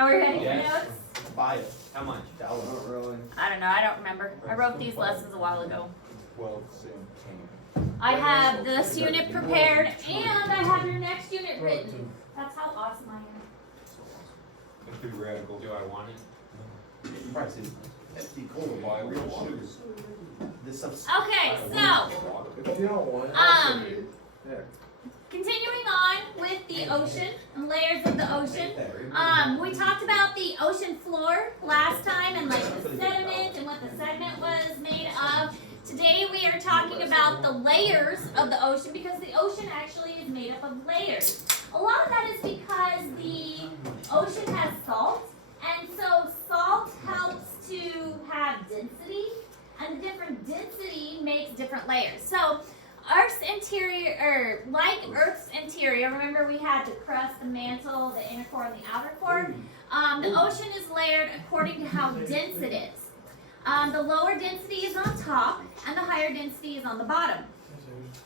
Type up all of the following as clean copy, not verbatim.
Are we ready for Yes. notes? Buy it. How much? Not really. I don't know. I don't remember. I wrote these lessons a while ago. 12, 16. I have this unit prepared, and I have your next unit written. That's how awesome I am. That's pretty radical. Do I want it? Prices. Pepsi Cola, buy real sugar. This stuff's. Okay, so If you don't want it, there. continuing on with the ocean and layers of the ocean. We talked about the ocean floor last time and like the sediment and what the sediment was made of. Today we are talking about the layers of the ocean because the ocean actually is made up of layers. A lot of that is because the ocean has salt, and so salt helps to have density, and the different density makes different layers. So Earth's interior, or like Earth's interior, remember we had the crust, the mantle, the inner core, and the outer core. The ocean is layered according to how dense it is. The lower density is on top, and the higher density is on the bottom.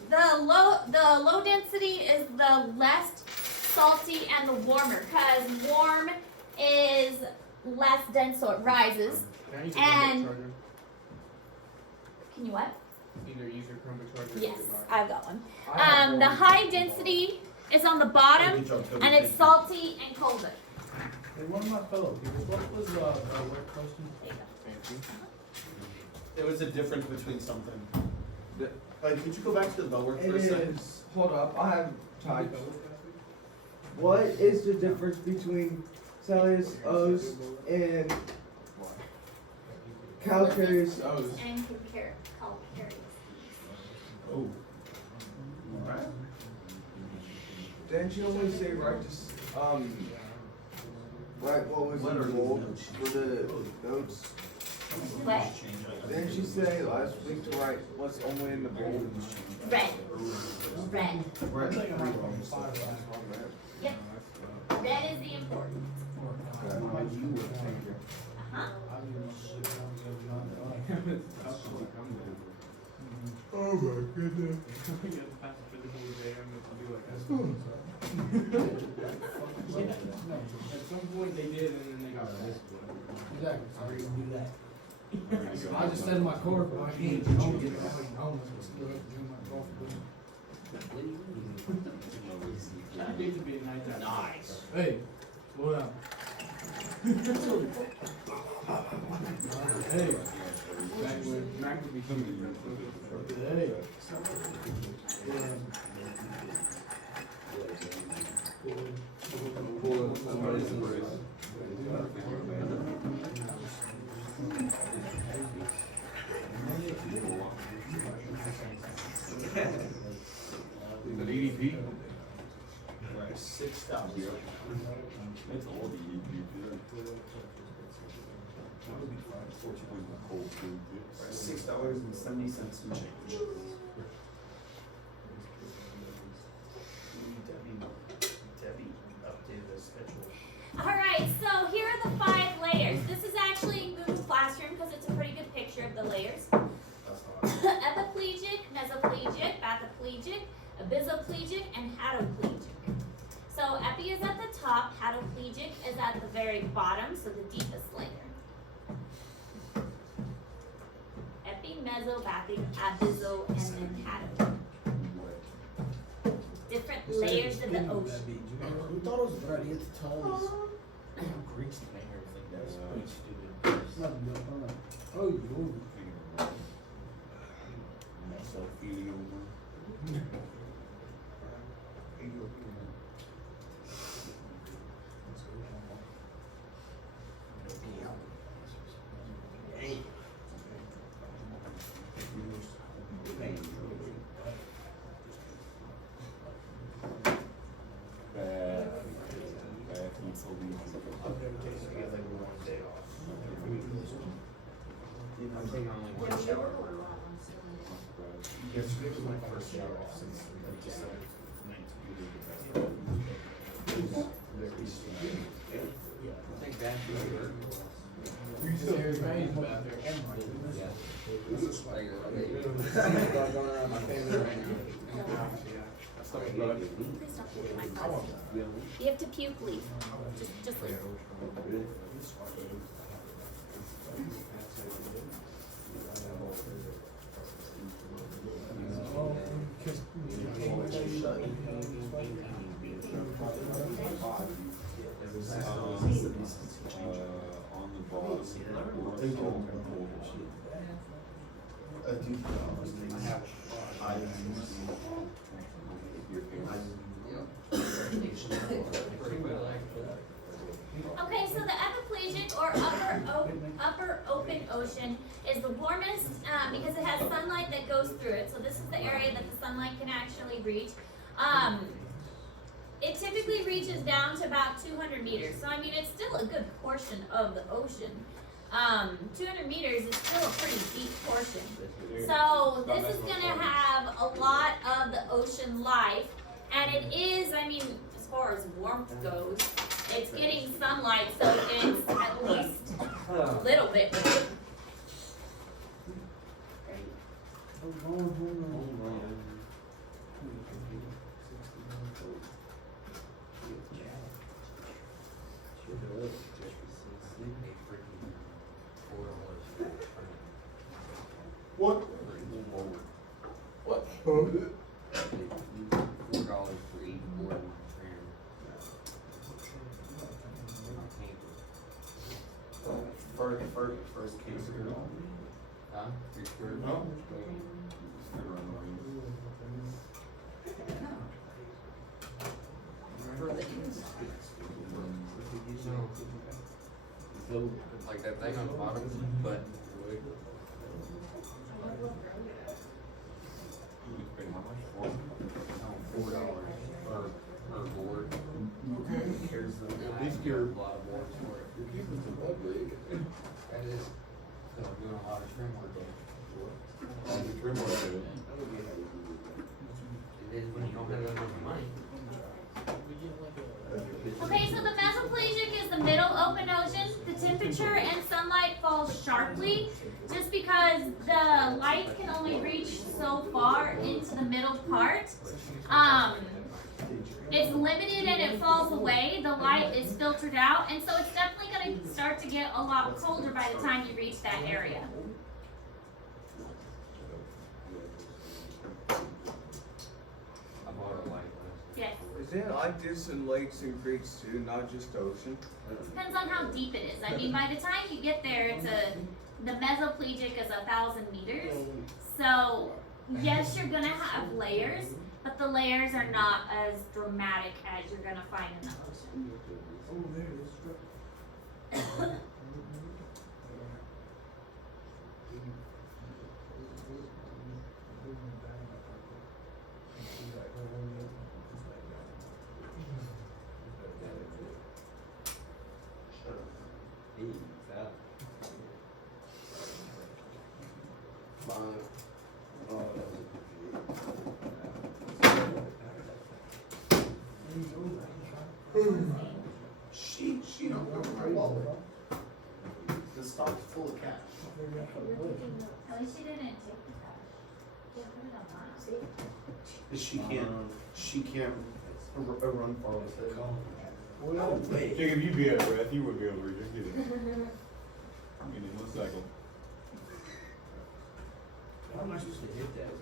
The low density is the less salty and the warmer, because warm is less dense, so it rises. And can you what? Either use your Chromebook charger. Yes, I've got one. The high density is on the bottom, and it's salty and colder. Hey, one of my fellow people, what was work question? There you go. There was a difference between something. Could you go back to the work for It a second? is, hold up, I have types. What is the difference between Celsius O's and calcareous O's? And calcareous. Oh. Didn't you only say right just, right, what was in the bold for the notes? What? Didn't you say last week to write what's only in the bold? Red. Red. Yep. Red is the important. Uh-huh. Oh my goodness. At some point they did, and then they got this. Exactly, I already gonna do that. I just set my cord, but I can't get home, get home, I'm still up doing my golf. It used to be a nighttime. Nice. Hey, slow down. Hey, Mac would be coming. hey. The EDP? Right, $6. It's old EDP. $6.70 and change. Debbie updated the schedule. Alright, so here are the 5 layers. This is actually in Google Classroom because it's a pretty good picture of the layers. Epiplegic, mesoplegic, bathyplegic, abysoplegic, and hadoplegic. So epi is at the top, hadoplegic is at the very bottom, so the deepest layer. Epi, meso, bathy, abysso, and then hado. Different layers of the ocean. Who thought it was a good idea to tell us? Greeks make everything. That's pretty stupid. It's not a good, I'm like, oh, you. I'm taking only one shower. Yesterday was my first shower off since December 19th. Thank God you were. Please don't look at my class. You have to puke, leave. Just leave. On the bottom, horizontal pole. Okay, so the epipelagic or upper open ocean is the warmest because it has sunlight that goes through it. So this is the area that the sunlight can actually reach. It typically reaches down to about 200 meters. So I mean, it's still a good portion of the ocean. 200 meters is still a pretty deep portion. So this is gonna have a lot of the ocean life, and it is, I mean, as far as warmth goes, it's getting sunlight, so it's at least a little bit. What? What? $4 for each board and tram. First case. Huh? Refer- No. So, like that thing on the bottom, but You spend how much? $4 per board. Here's the. At least you're a lot of boards for it. You're keeping some ugly. That is, so I'm doing a lot of trim work there. The trim was good. It is when you don't have that much money. Okay, so the mesopelagic is the middle open ocean. The temperature and sunlight falls sharply just because the light can only reach so far into the middle part. It's limited and it falls away. The light is filtered out, and so it's definitely going to start to get a lot colder by the time you reach that area. I bought a light. Yes. Is it like this in lakes and creeks too, not just ocean? Depends on how deep it is. I mean, by the time you get there, the mesopelagic is 1,000 meters. So, yes, you're gonna have layers, but the layers are not as dramatic as you're gonna find in the ocean. Oh, there it is. She don't remember my wallet. The stock's full of cash. At least you didn't take the cash. Yeah, put it online. She can't run far with it. Well, Jacob, you'd be out of breath, you wouldn't be able to read it. Give me 1 second. How much used to hit that?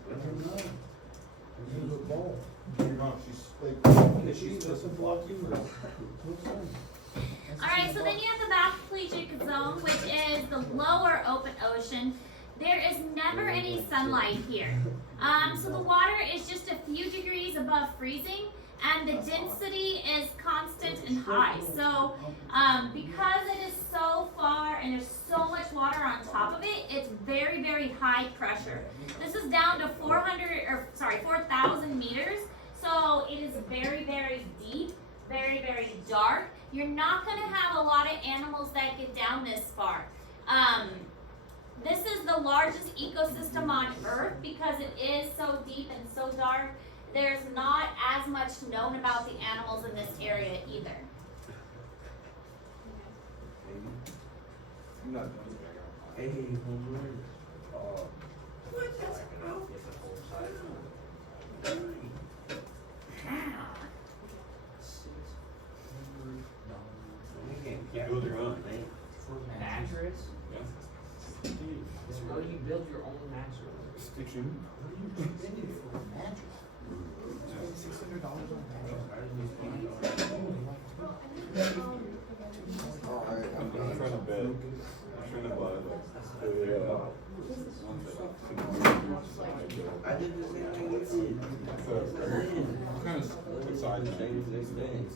There's a ball. You're not, she's supposed to block you or? Alright, so then you have the bathypelagic zone, which is the lower open ocean. There is never any sunlight here. So the water is just a few degrees above freezing, and the density is constant and high. So because it is so far and there's so much water on top of it, it's very, very high pressure. This is down to 4,000 meters. So it is very, very deep, very, very dark. You're not going to have a lot of animals that get down this far. This is the largest ecosystem on Earth because it is so deep and so dark. There's not as much known about the animals in this area either. I'm not done. You build your own. Mattress? Yeah. Where do you build your own mattress? Station. $600 on I'm trying to bet. I'm trying to buy like I did the same thing you did. what kind of size change this thing?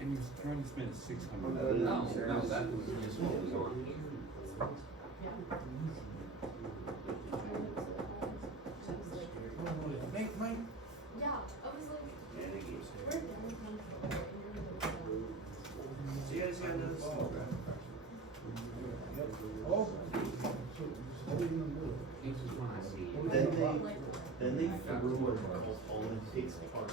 And he was trying to spend $600. No, that was just what was on. Yeah, I was like, So you guys got another small guy? Oh. What are you gonna do? This is when I see. Then they figure what Poland takes part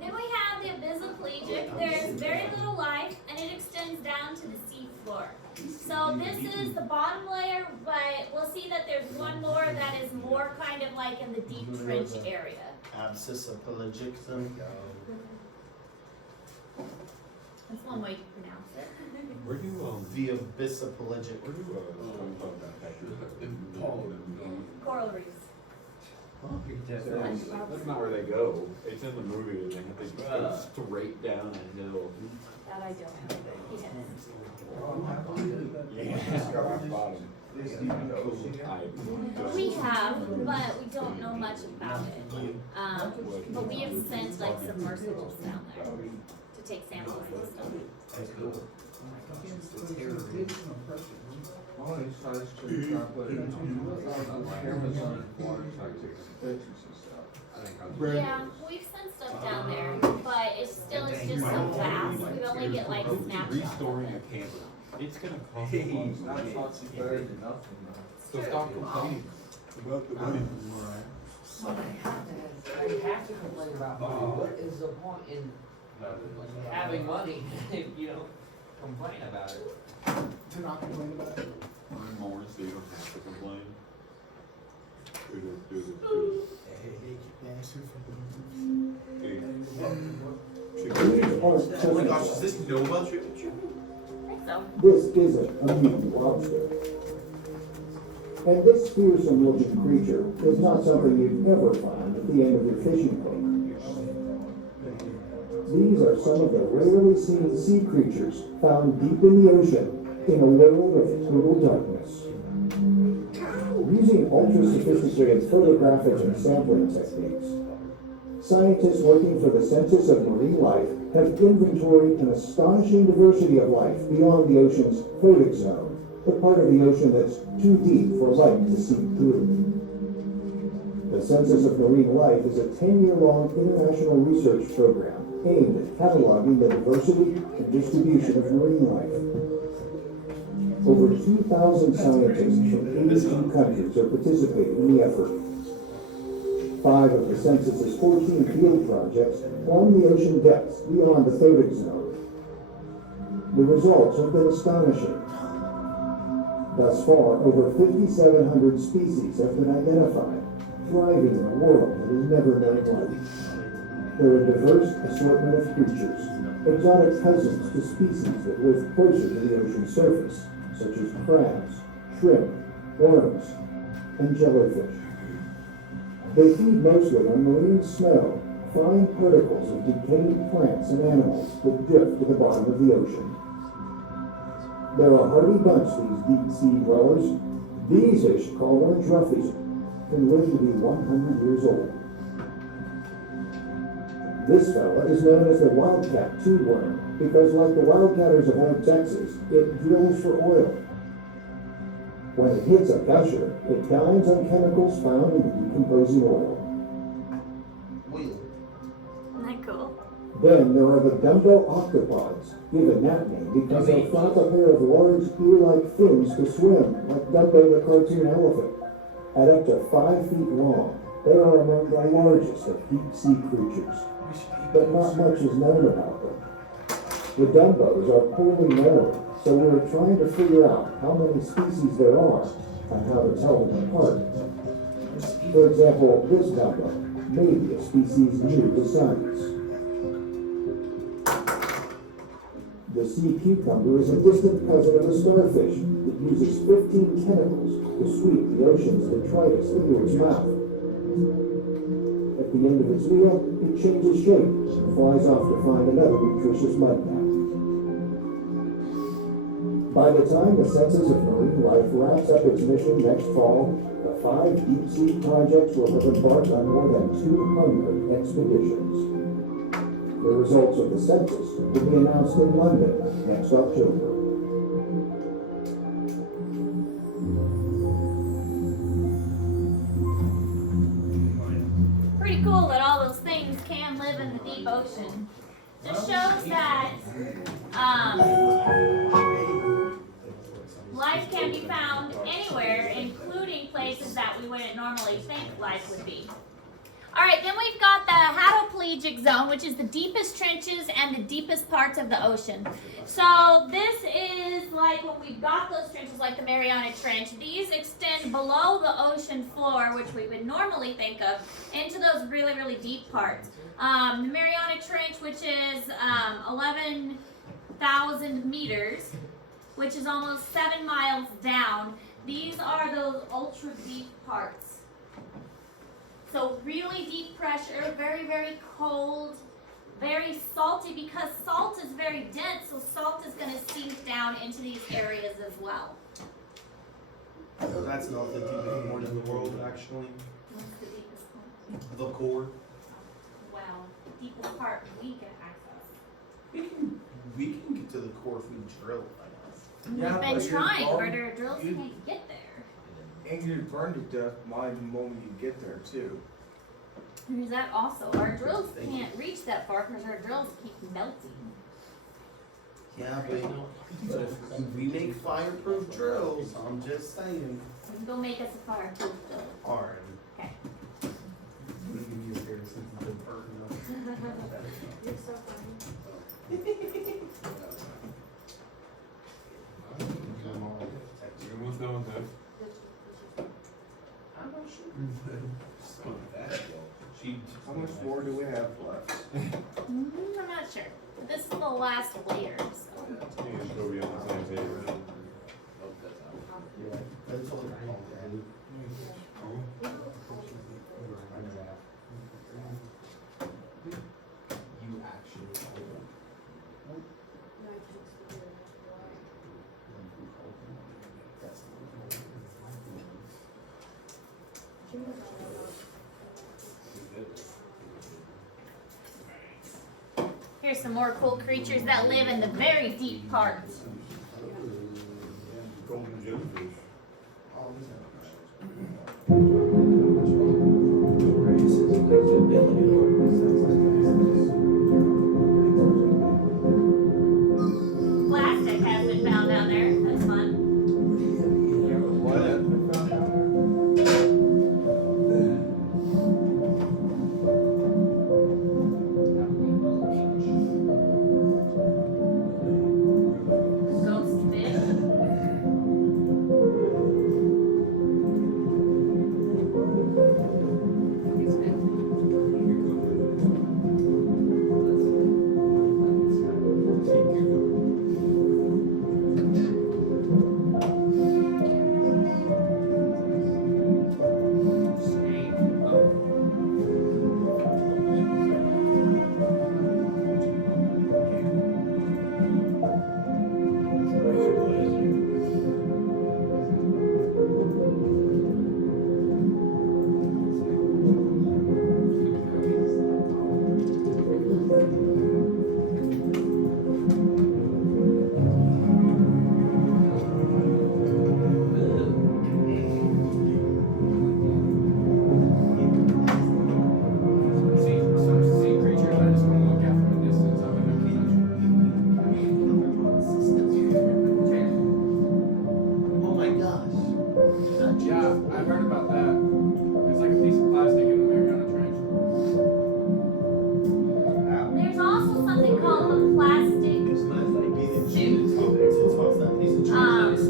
then we have the abyssoplegic. There's very little life, and it extends down to the sea floor. So this is the bottom layer, but we'll see that there's one more that is more kind of like in the deep trench area. Abscissopelagic. That's one way to pronounce it. Where do The abyssopelagic. Coral reefs. That's not where they go. It's in the movie and they go straight down a hill. That I don't know. Yes. We have, but we don't know much about it. But we have sent like submersibles down there to take samples and stuff. Yeah, we've sent stuff down there, but it still is just so fast. We only get like snapshots. Restoring a camera. It's gonna cost a lot. So stop complaining about the money. I have to complain about money. What is the point in having money if you don't complain about it? To not complain about it. Earn more so you don't have to complain. Oh my gosh, is this Nova treatment? I think so. This isn't a mutant lobster. And this fearsome looking creature is not something you'd ever find at the end of your fishing boat. These are some of the rarely seen sea creatures found deep in the ocean in a world of total darkness. Using ultra-sophisticated photographic and sampling techniques, scientists working for the Census of Marine Life have inventoried an astonishing diversity of life beyond the ocean's photic zone, the part of the ocean that's too deep for light to seep through. The Census of Marine Life is a 10-year-long international research program aimed at cataloging the diversity and distribution of marine life. Over 2,000 scientists from 82 countries are participating in the effort. 5 of the census's 14 field projects plumb the ocean depths beyond the photic zone. The results have been astonishing. Thus far, over 5,700 species have been identified, thriving in a world that has never known life. They're a diverse assortment of creatures, exotic cousins to species that live closer to the ocean's surface, such as crabs, shrimp, worms, and jellyfish. They feed mostly on marine snow, fine particles of decaying plants and animals that drift to the bottom of the ocean. They're a hardy bunch, these deep-sea dwellers. These fish, called orange roughies, can live to be 100 years old. This fella is known as the wildcat tube worm because, like the wildcatters of Old Texas, it drills for oil. When it hits a gusher, it dines on chemicals found in the decomposing oil. Isn't that cool? Then there are the Dumbo octopods, given that name because they flap a pair of large ear-like fins to swim, like Dumbo the cartoon elephant. At up to 5 feet long, they are among the largest of deep-sea creatures, but not much is known about them. The Dumbos are poorly known, so we're trying to figure out how many species there are and how to tell them apart. For example, this Dumbo may be a species new to science. The sea cucumber is a distant cousin of the starfish that uses 15 tentacles to sweep the ocean's detritus into its mouth. At the end of its meal, it changes shape and flies off to find another nutritious mud nap. By the time the Census of Marine Life wraps up its mission next fall, the 5 deep-sea projects will have embarked on more than 200 expeditions. The results of the census will be announced in London next October. Pretty cool that all those things can live in the deep ocean. Just shows that life can be found anywhere, including places that we wouldn't normally think life would be. All right, then we've got the hadopelagic zone, which is the deepest trenches and the deepest parts of the ocean. So this is like when we've got those trenches, like the Mariana Trench. These extend below the ocean floor, which we would normally think of, into those really, really deep parts. The Mariana Trench, which is 11,000 meters, which is almost 7 miles down. These are those ultra deep parts. So really deep pressure, very, very cold, very salty, because salt is very dense, so salt is going to sink down into these areas as well. So that's not the deepest point in the world, actually. What's the deepest point? The core. Well, the deepest part we can access. We can get to the core if we drill, I Yeah, We've but been you're trying, wrong. but our drills You- can't get there. And you'd burn to death mine the moment you get there too. There's that also. Our drills can't reach that far because our drills keep melting. Yeah, but if we make fireproof drills, I'm just saying. Go make us a fireproof drill. Alright. Okay. You're so funny. You almost done with that? I'm not sure. How much more do we have left? I'm not sure. This is the last layer. So. Yeah, so we on the same page. That's all right. You actually. Here's some more cool creatures that live in the very deep parts. Golden jellyfish. Plastic has been found down there. That's fun. Ghost fish. Some sea creatures I just want to look at from a distance. I've never Oh my gosh. touched. Yeah, I've heard about that. There's like a piece of plastic in the Mariana Trench. There's also something called a plastic. It's not like being cheated to toss that piece of cheese.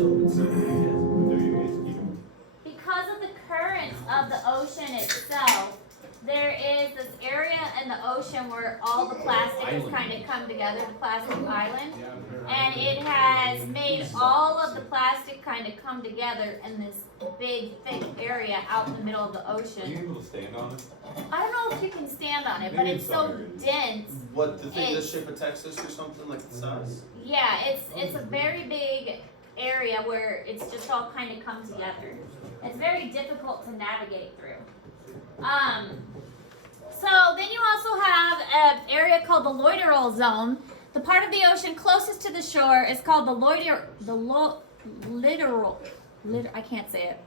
Because of the current of the ocean itself, there is this area in the ocean where all the plastic has kind of come together, the plastic island. Yeah, I've heard. And it has made all of the plastic kind of come together in this big, thick area out in the middle of the Are you ocean. able to stand on it? I don't know if you can stand on it, but Maybe it's in some so areas. dense. What, the thing the It's- shape of Texas or something like the size? Yeah, it's a very big area where it's just all kind of come together. It's very difficult to navigate through. So then you also have an area called the Loiteral Zone. The part of the ocean closest to the shore is called the I can't say it.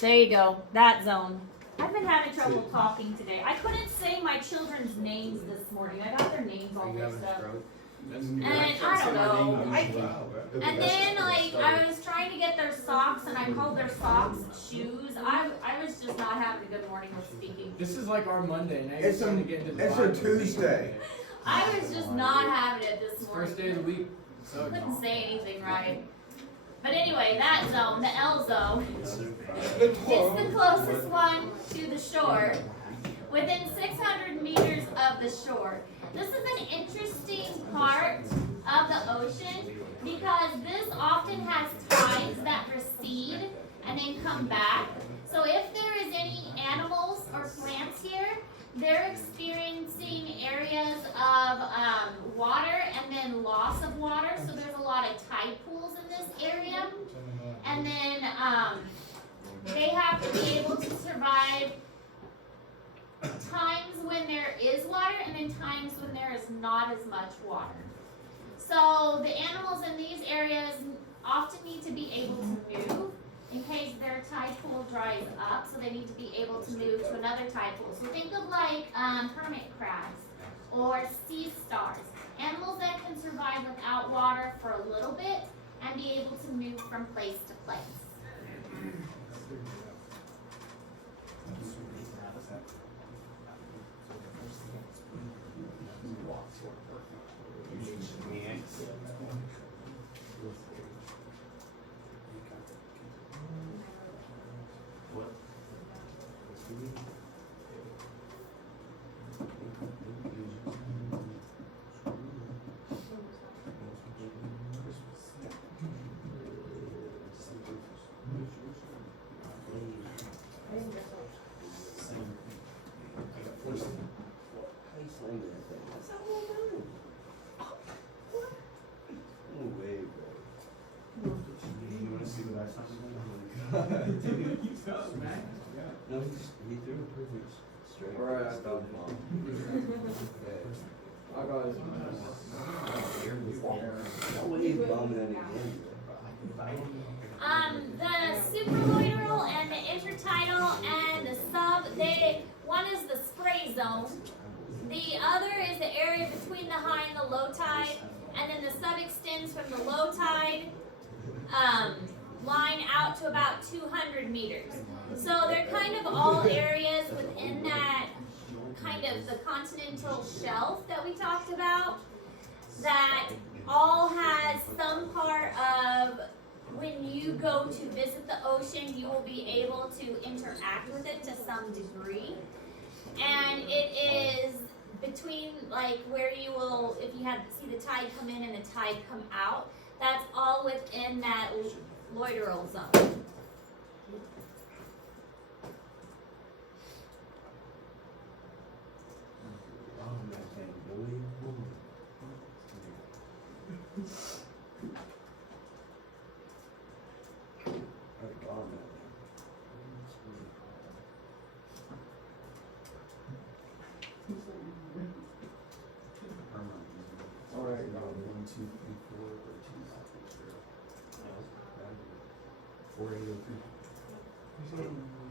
There you go, that zone. I've been having trouble talking today. I couldn't say my children's names this morning. I got their names all mixed up. And I don't know. And then like I was trying to get their socks and I called their socks shoes. I was just not having a good morning with speaking. This is like our Monday. Now you're It's starting to get into the a vibe. Tuesday. I was just not having it this morning. First day of the week. So Couldn't say anything right. But anyway, that zone, the L zone, it's the closest one to the shore, within 600 meters of the shore. This is an interesting part of the ocean because this often has tides that recede and then come back. So if there is any animals or plants here, they're experiencing areas of water and then loss of water. So there's a lot of tide pools in this area. And then they have to be able to survive times when there is water and then times when there is not as much water. So the animals in these areas often need to be able to move in case their tide pool dries up, so they need to be able to move to another tide pool. So think of like hermit crabs or sea stars, animals that can survive without water for a little bit and be able to move from place to place. No, he threw a perfect straight. Right, I got it. I got it. That way he's bombing at again. The superloiteral and the intertidal and the sub, one is the spray zone. The other is the area between the high and the low tide, and then the sub extends from the low tide line out to about 200 meters. So they're kind of all areas within that kind of the continental shelf that we talked about that all has some part of when you go to visit the ocean, you will be able to interact with it to some degree. And it is between like where you will, if you see the tide come in and the tide come out, that's all within that loiteral zone. Alright. 1, 2, 3, 4, 4, 8, 2.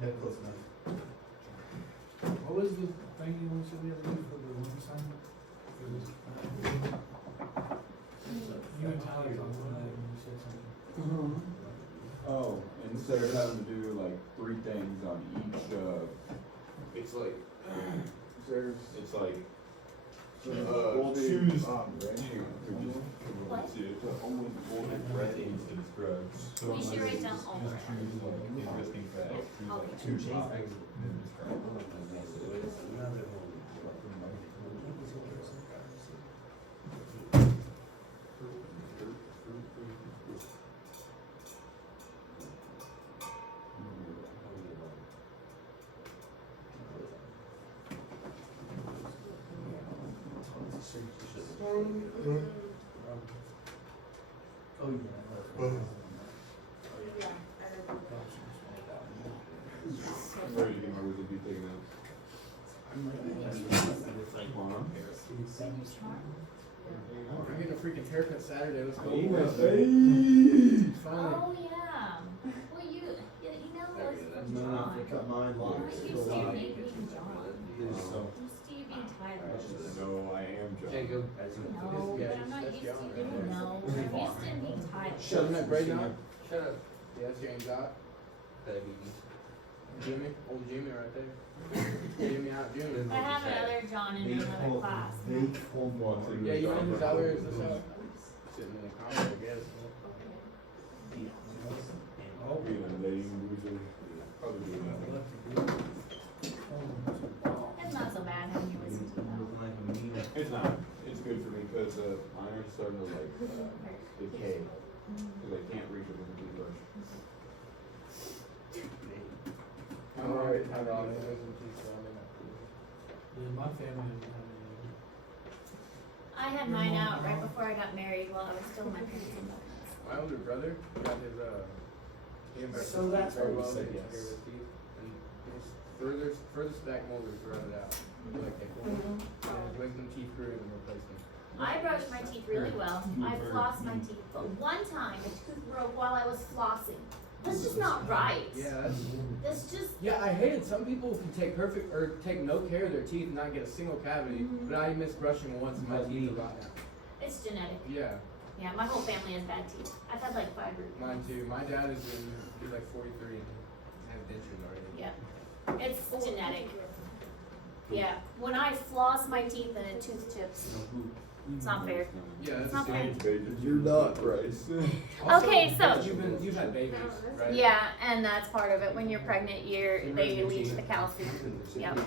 Yeah, close enough. What was the thing you said we had to do for the one assignment? You and Tyler talked about that when you said something. Oh, instead of having to do like 3 things on each, it's like, it's like, choose. What? To only order red instead of scrubs. So You should write down all just of choose like existing facts, choose like Okay. 2 topics, and then describe. Oh, yeah. Where are you gonna really be taking out? Mom? I'm getting a freaking haircut Saturday. Let's go. Hey. Finally. Oh, yeah. Well, you know, it's No, John. I cut mine Why long. used to you being John? So, Used to you being Tyler? No, I am John. Jacob. No, but I'm not That's used to John, you being, no, I'm used to being Tyler. Shut up, right now. Shut up. Yeah, that's James out. Baby. Jimmy, old Jimmy right there. Jimmy out, Jimmy. I have another John in another class. they told one. Yeah, you know who's out there? Is this out? Sitting in the car, I guess. Being a lame loser. Probably doing that. It's not so bad having you listen to them. It's not. It's good for me because iron's starting to like decay. Because I can't reach it with a toothbrush. I'm alright. I'm Yeah, alright. my family doesn't have any. I had mine out right before I got married while I was still in my parents' house. My older brother got his he invested So that's very why we well, said takes yes. care of his teeth, and his further stack molars rotted out. Like they pulled them, and his wisdom teeth grew and replaced them. I brush my teeth really well. I floss my teeth, but one time a tooth broke while I was flossing. That's just not right. Yeah, that's That's just yeah. I hate it. Some people can take perfect or take no care of their teeth and not get a single cavity, but I miss brushing once and my teeth are gone now. it's genetic. Yeah, Yeah, my whole family has bad teeth. I've had like 5 root mine canals. too. My dad is he's like 43 and has dentures already. Yeah, it's genetic. Yeah, when I floss my teeth and a tooth chips, it's not fair. Yeah, It's that's not fair. You're not, Bryce. Okay, so- you've had babies, right? Yeah, and that's part of it. When you're pregnant, they leach the calcium. Yep.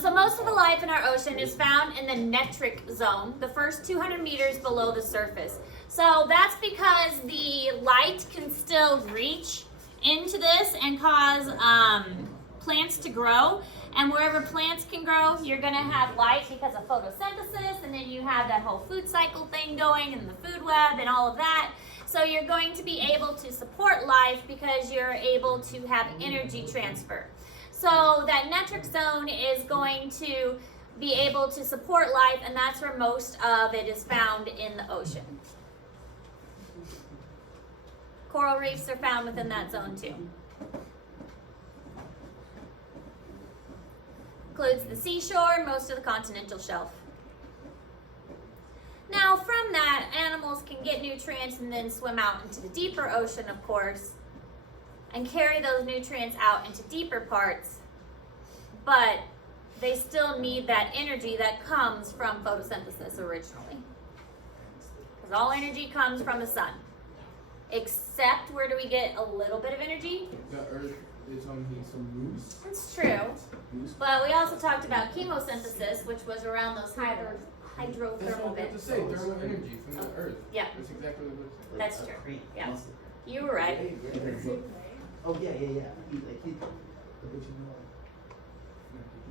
So most of the life in our ocean is found in the netric zone, the first 200 meters below the surface. So that's because the light can still reach into this and cause plants to grow. And wherever plants can grow, you're gonna have light because of photosynthesis, and then you have that whole food cycle thing going and the food web and all of that. So you're going to be able to support life because you're able to have energy transfer. So that netric zone is going to be able to support life, and that's where most of it is found in the ocean. Coral reefs are found within that zone too. Includes the seashore and most of the continental shelf. Now from that, animals can get nutrients and then swim out into the deeper ocean, of course, and carry those nutrients out into deeper parts, but they still need that energy that comes from photosynthesis originally. Because all energy comes from the sun. Except, where do we get a little bit of energy? The earth is home heat. Some moose. That's true. But we also talked about chemosynthesis, which was around those That's what I hydrothermal have to vents. say, thermal energy from the earth. Yeah, That's exactly what it looks like. that's true. Yeah, you were right. Oh, yeah. He, but you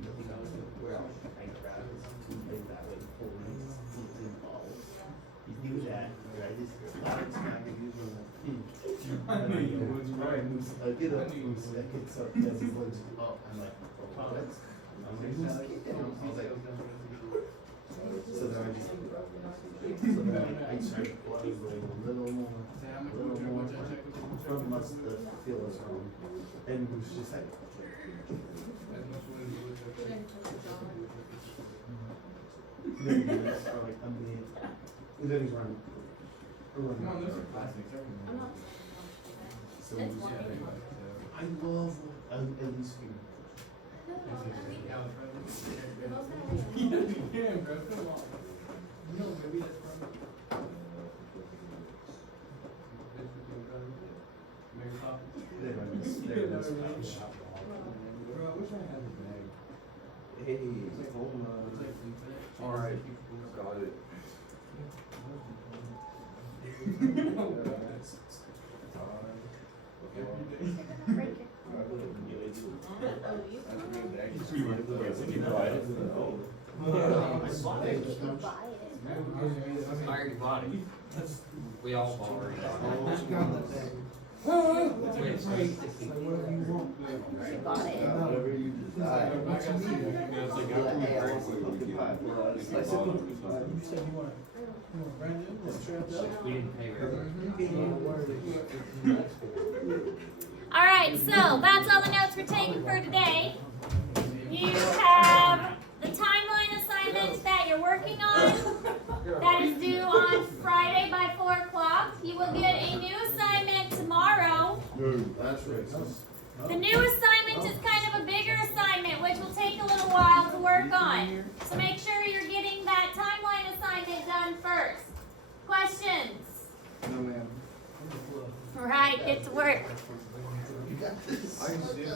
know, where else? I grab his toothpick that way, pull his teeth in balls. You do that, right? This is not using the I know you would, right? I get up, that gets up, that's his legs up. I'm like, wow, that's. I was like, so then I just, so then I started going a little more. Say how much would you want to check with the From must feel us wrong. And it was just like, As much wood as you would check with. maybe it's like, I mean, and then he's running. Come on, those are plastics, everyone. So It's yeah, wonderful. I love at least you. Yeah, bro, come on. You know, maybe that's from. Mary Poppins. They're in this pouch. Bro, I wish I had a bag. Hey, hold on. Alright, got it. I I already bought it. We all already bought That's it. got that day. It's great. Say whatever you want. She bought it. Whatever you decide. What you need. Yeah, it's like after we graduate, we get You said you want brand new or We didn't pay for All right, so that's all the notes we're taking for today. You have the timeline assignment that you're working on. That is due on Friday by 4 o'clock. You will get a new assignment tomorrow. That's racist. The new assignment is kind of a bigger assignment, which will take a little while to work on. So make sure you're getting that timeline assignment done first. Questions? No, ma'am. All right, get to work. I can see